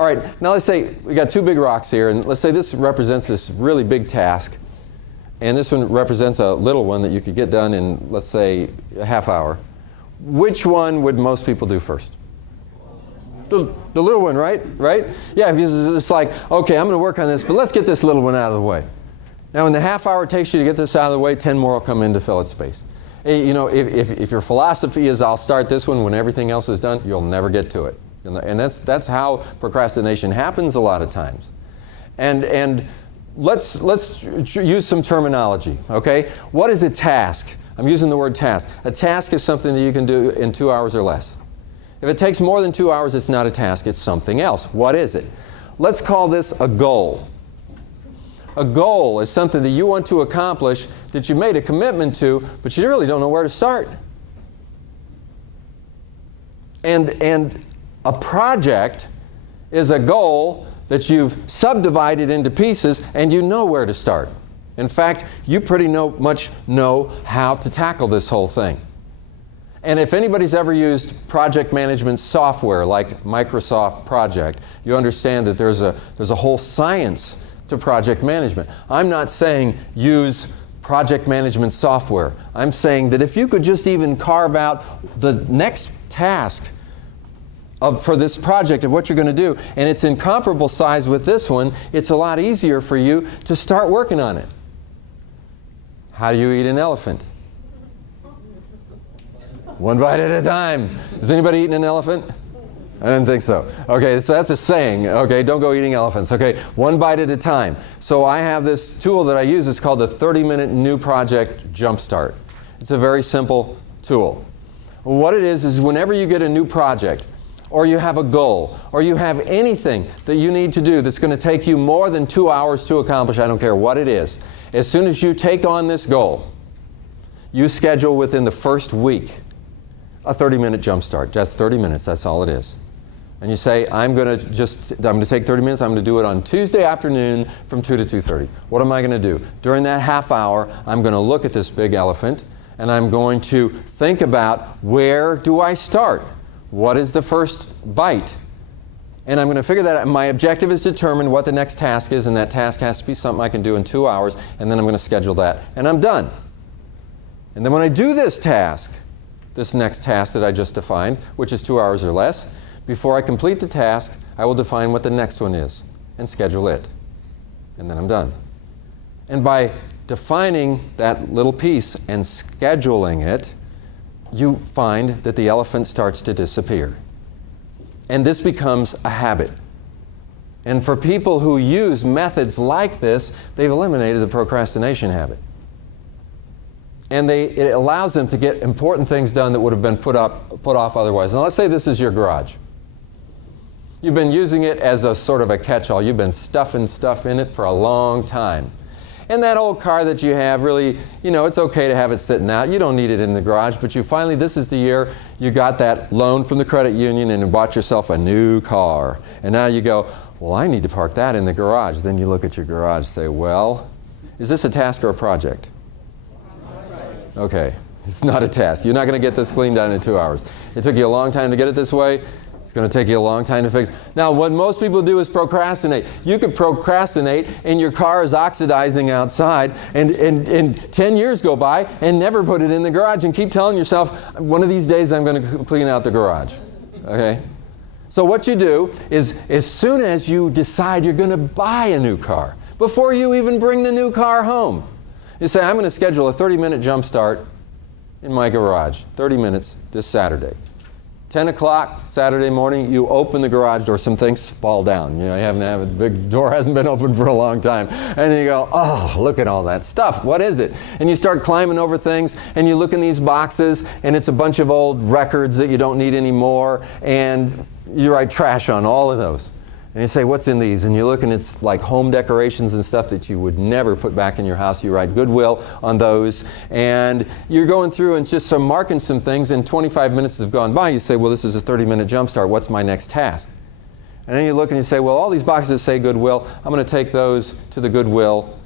All right, now let's say we got two big rocks here, and let's say this represents this really big task, and this one represents a little one that you could get done in, let's say, a half hour. Which one would most people do first? The little one, right? Yeah, because it's like, okay, I'm going to work on this, but let's get this little one out of the way. Now, in the half hour it takes you to get this out of the way, 10 more will come in to fill its space. You know, if your philosophy is I'll start this one when everything else is done, you'll never get to it. And that's how procrastination happens a lot of times. And let's use some terminology, okay? What is a task? I'm using the word task. A task is something that you can do in 2 hours or less. If it takes more than 2 hours, it's not a task, it's something else. What is it? Let's call this a goal. A goal is something that you want to accomplish that you made a commitment to, but you really don't know where to start. And a project is a goal that you've subdivided into pieces and you know where to start. In fact, you pretty much know how to tackle this whole thing. And if anybody's ever used project management software like Microsoft Project, you understand that there's a whole science to project management. I'm not saying use project management software. I'm saying that if you could just even carve out the next task for this project of what you're going to do, and it's in comparable size with this one, it's a lot easier for you to start working on it. How do you eat an elephant? One bite at a time. Has anybody eaten an elephant? I didn't think so. Okay, so that's a saying. Okay, don't go eating elephants. Okay, one bite at a time. So I have this tool that I use. It's called the 30-minute new project Jumpstart. It's a very simple tool. What it is whenever you get a new project, or you have a goal, or you have anything that you need to do that's going to take you more than 2 hours to accomplish, I don't care what it is, as soon as you take on this goal, you schedule within the first week a 30-minute jump start. That's 30 minutes, that's all it is. And you say, I'm going to take 30 minutes, I'm going to do it on Tuesday afternoon from 2 to 2:30. What am I going to do? During that half hour, I'm going to look at this big elephant, and I'm going to think about, where do I start? What is the first bite? And I'm going to figure that out. My objective is to determine what the next task is, and that task has to be something I can do in 2 hours, and then I'm going to schedule that, and I'm done. And then when I do this task, this next task that I just defined, which is 2 hours or less, before I complete the task, I will define what the next one is and schedule it. And then I'm done. And by defining that little piece and scheduling it, you find that the elephant starts to disappear. And this becomes a habit. And for people who use methods like this, they've eliminated the procrastination habit. And it allows them to get important things done that would have been put off otherwise. Now let's say this is your garage. You've been using it as a sort of a catch-all. You've been stuffing stuff in it for a long time. And that old car that you have, really, you know, it's okay to have it sitting out. You don't need it in the garage, but you finally, this is the year you got that loan from the credit union and bought yourself a new car. And now you go, well, I need to park that in the garage. Then you look at your garage and say, well, is this a task or a project? Okay, it's not a task. You're not going to get this cleaned out in 2 hours. It took you a long time to get it this way. It's going to take you a long time to fix. Now, what most people do is procrastinate. You could procrastinate and your car is oxidizing outside, and 10 years go by and never put it in the garage and keep telling yourself, one of these days I'm going to clean out the garage. Okay? So what you do is, as soon as you decide you're going to buy a new car, before you even bring the new car home, you say, I'm going to schedule a 30-minute jump start in my garage, 30 minutes this Saturday. 10 o'clock Saturday morning, you open the garage door, some things fall down. You know, the big door hasn't been open for a long time. And you go, oh, look at all that stuff. What is it? And you start climbing over things, and you look in these boxes, and it's a bunch of old records that you don't need anymore, and you write trash on all of those. And you say, what's in these? And you look, and it's like home decorations and stuff that you would never put back in your house. You write Goodwill on those. And you're going through and just marking some things, and 25 minutes have gone by. You say, well, this is a 30-minute jump start. What's my next task? And then you look and you say, well, all these boxes say Goodwill. I'm going to take those to the Goodwill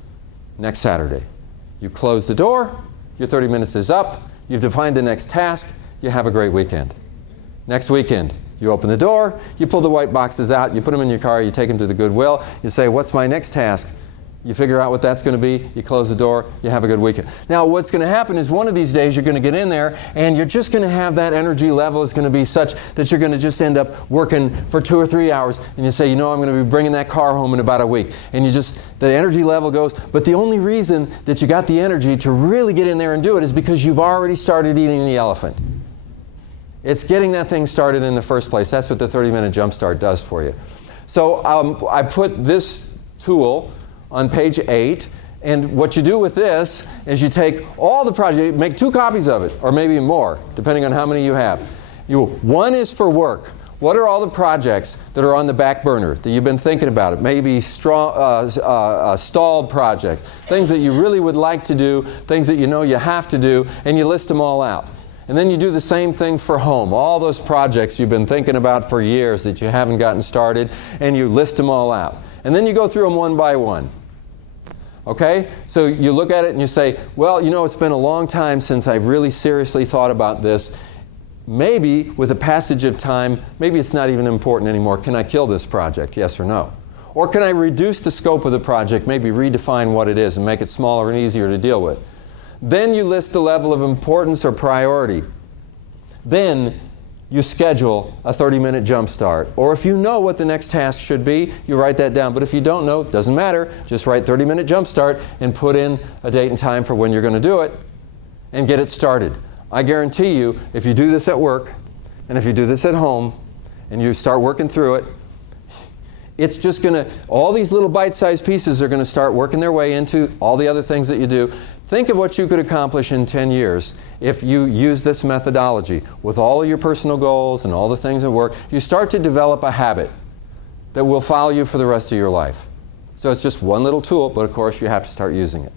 next Saturday. You close the door. Your 30 minutes is up. You've defined the next task. You have a great weekend. Next weekend, You open the door, you pull the white boxes out, you put them in your car, you take them to the Goodwill, you say, what's my next task? You figure out what that's going to be, you close the door, you have a good weekend. Now what's going to happen is one of these days you're going to get in there and you're just going to have that energy level is going to be such that you're going to just end up working for 2 or 3 hours and you say, you know, I'm going to be bringing that car home in about a week. And the energy level goes, but the only reason that you got the energy to really get in there and do it is because you've already started eating the elephant. It's getting that thing started in the first place. That's what the 30-minute Jumpstart does for you. So I put this tool on page 8, and what you do with this is you take all the projects, make 2 copies of it, or maybe more, depending on how many you have. One is for work. What are all the projects that are on the back burner that you've been thinking about? It may be stalled projects, things that you really would like to do, things that you know you have to do, and you list them all out. And then you do the same thing for home. All those projects you've been thinking about for years that you haven't gotten started, and you list them all out. And then you go through them one by one. Okay? So you look at it and you say, well, you know, it's been a long time since I've really seriously thought about this. Maybe with a passage of time, maybe it's not even important anymore. Can I kill this project? Yes or no? Or can I reduce the scope of the project, maybe redefine what it is and make it smaller and easier to deal with? Then you list the level of importance or priority. Then you schedule a 30-minute Jumpstart. Or if you know what the next task should be, you write that down. But if you don't know, it doesn't matter. Just write 30-minute Jumpstart and put in a date and time for when you're going to do it and get it started. I guarantee you, if you do this at work and if you do this at home and you start working through it, it's just going to, all these little bite-sized pieces are going to start working their way into all the other things that you do. Think of what you could accomplish in 10 years if you use this methodology with all of your personal goals and all the things at work. You start to develop a habit that will follow you for the rest of your life. So it's just one little tool, but of course you have to start using it.